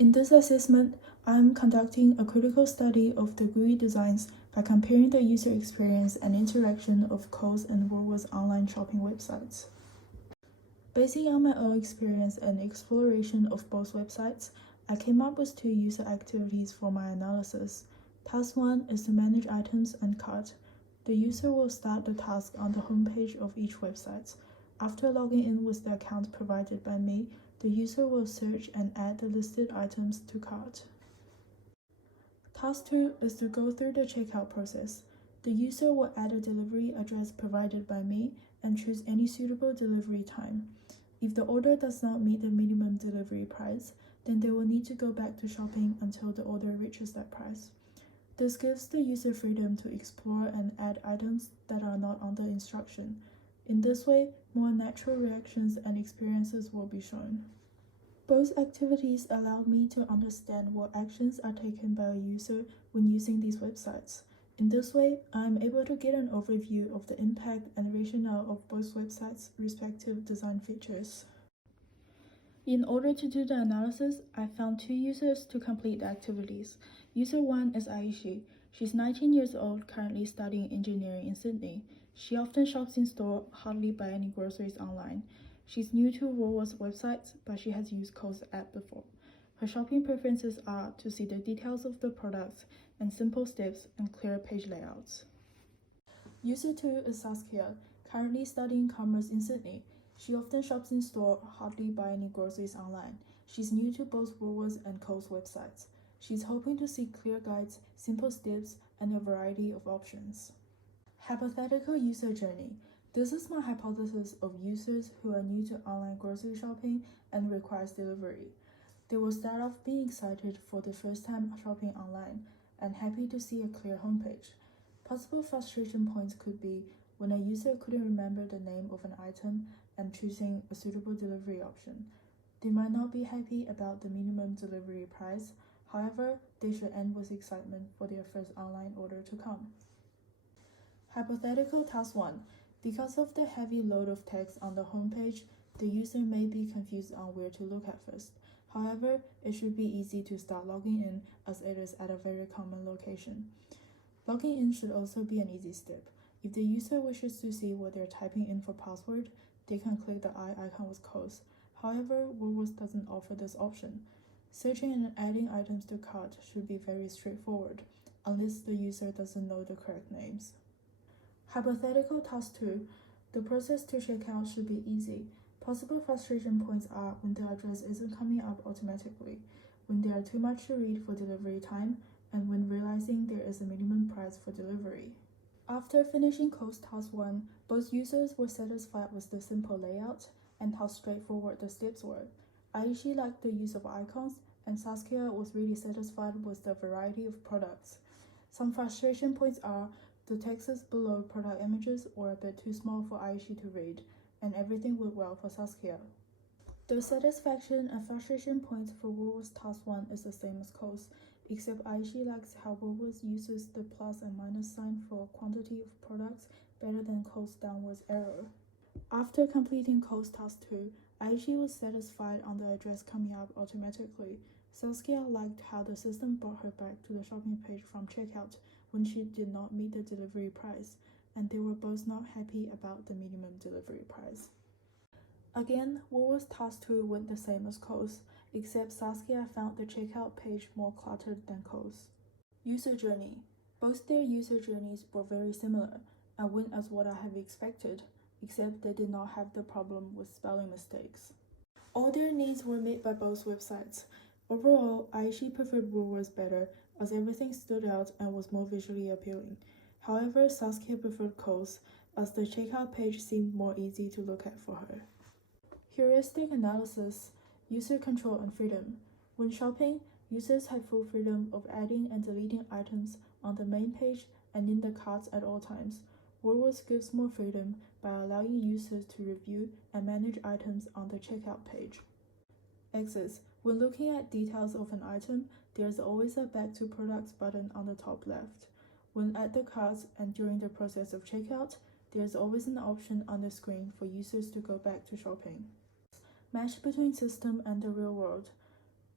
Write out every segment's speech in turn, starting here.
In this assessment, I am conducting a critical study of the GUI designs by comparing the user experience and interaction of Kohl's and Woolworths online shopping websites. Basing on my own experience and exploration of both websites, I came up with two user activities for my analysis. Task 1 is to manage items and cart. The user will start the task on the homepage of each website. After logging in with the account provided by me, the user will search and add the listed items to cart. Task 2 is to go through the checkout process. The user will add a delivery address provided by me and choose any suitable delivery time. If the order does not meet the minimum delivery price, then they will need to go back to shopping until the order reaches that price. This gives the user freedom to explore and add items that are not on the instruction. In this way, more natural reactions and experiences will be shown. Both activities allowed me to understand what actions are taken by a user when using these websites. In this way, I am able to get an overview of the impact and rationale of both websites' respective design features. In order to do the analysis, I found two users to complete the activities. User 1 is Aishi. She's 19 years old, currently studying engineering in Sydney. She often shops in store, hardly buy any groceries online. She's new to Woolworths websites, but she has used Kohl's app before. Her shopping preferences are to see the details of the products and simple steps and clear page layouts. User 2 is Saskia, currently studying commerce in Sydney. She often shops in store, hardly buy any groceries online. She's new to both Woolworths and Kohl's websites. She's hoping to see clear guides, simple steps, and a variety of options. Hypothetical user journey. This is my hypothesis of users who are new to online grocery shopping and requires delivery. They will start off being excited for the first time shopping online and happy to see a clear homepage. Possible frustration points could be when a user couldn't remember the name of an item and choosing a suitable delivery option. They might not be happy about the minimum delivery price, however, they should end with excitement for their first online order to come. Hypothetical task 1. Because of the heavy load of text on the homepage, the user may be confused on where to look at first. However, it should be easy to start logging in as it is at a very common location. Logging in should also be an easy step. If the user wishes to see what they're typing in for password, they can click the eye icon with Kohl's. However, Woolworths doesn't offer this option. Searching and adding items to cart should be very straightforward, unless the user doesn't know the correct names. Hypothetical task 2. The process to check out should be easy. Possible frustration points are when the address isn't coming up automatically, when there are too much to read for delivery time, and when realizing there is a minimum price for delivery. After finishing Kohl's task 1, both users were satisfied with the simple layout and how straightforward the steps were. Aishi liked the use of icons, and Saskia was really satisfied with the variety of products. Some frustration points are the texts below product images were a bit too small for Aishi to read, and everything went well for Saskia. The satisfaction and frustration points for Woolworths task 1 is the same as Kohl's, except Aishi likes how Woolworths uses the plus and minus sign for quantity of products better than Kohl's downwards arrow. After completing Kohl's task 2, Aishi was satisfied on the address coming up automatically. Saskia liked how the system brought her back to the shopping page from checkout when she did not meet the delivery price, and they were both not happy about the minimum delivery price. Again, Woolworths task 2 went the same as Kohl's, except Saskia found the checkout page more cluttered than Kohl's. User journey. Both their user journeys were very similar and went as what I have expected, except they did not have the problem with spelling mistakes. All their needs were met by both websites. Overall, Aishi preferred Woolworths better as everything stood out and was more visually appealing. However, Saskia preferred Kohl's as the checkout page seemed more easy to look at for her. Heuristic analysis, user control and freedom. When shopping, users have full freedom of adding and deleting items on the main page and in the carts at all times. Woolworths gives more freedom by allowing users to review and manage items on the checkout page. Exits. When looking at details of an item, there's always a Back to Products button on the top left. When at the carts and during the process of checkout, there's always an option on the screen for users to go back to shopping. Match between system and the real world.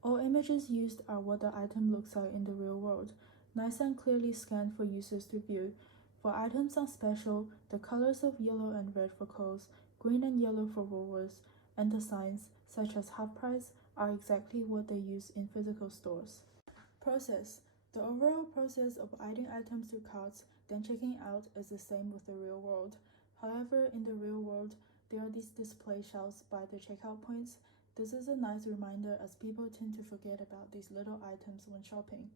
All images used are what the item looks like in the real world, nice and clearly scanned for users to view. For items on special, the colors of yellow and red for codes, green and yellow for rewards, and the signs, such as half price, are exactly what they use in physical stores. Process. The overall process of adding items to carts, then checking out is the same with the real world. However, in the real world, there are these display shelves by the checkout points. This is a nice reminder as people tend to forget about these little items when shopping.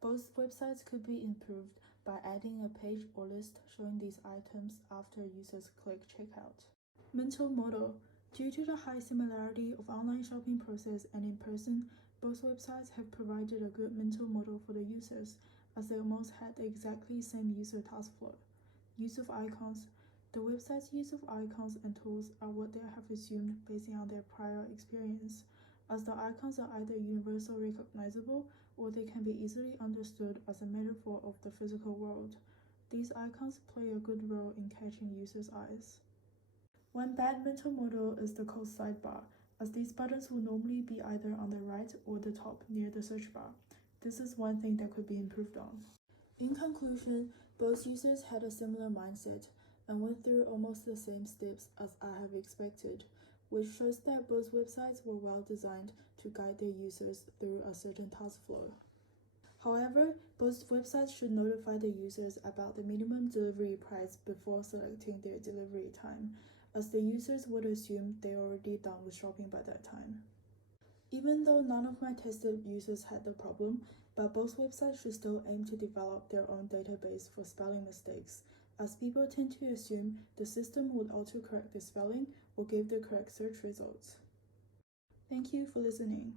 Both websites could be improved by adding a page or list showing these items after users click checkout. Mental model. Due to the high similarity of online shopping process and in person, both websites have provided a good mental model for the users, as they almost had the exactly same user task flow. Use of icons. The website's use of icons and tools are what they have assumed based on their prior experience, as the icons are either universally recognizable or they can be easily understood as a metaphor of the physical world. These icons play a good role in catching users' eyes. One bad mental model is the code sidebar, as these buttons will normally be either on the right or the top near the search bar. This is one thing that could be improved on. In conclusion, both users had a similar mindset and went through almost the same steps as I have expected, which shows that both websites were well designed to guide their users through a certain task flow. However, both websites should notify the users about the minimum delivery price before selecting their delivery time, as the users would assume they're already done with shopping by that time. Even though none of my tested users had the problem, but both websites should still aim to develop their own database for spelling mistakes, as people tend to assume the system would autocorrect the spelling or give the correct search results. Thank you for listening.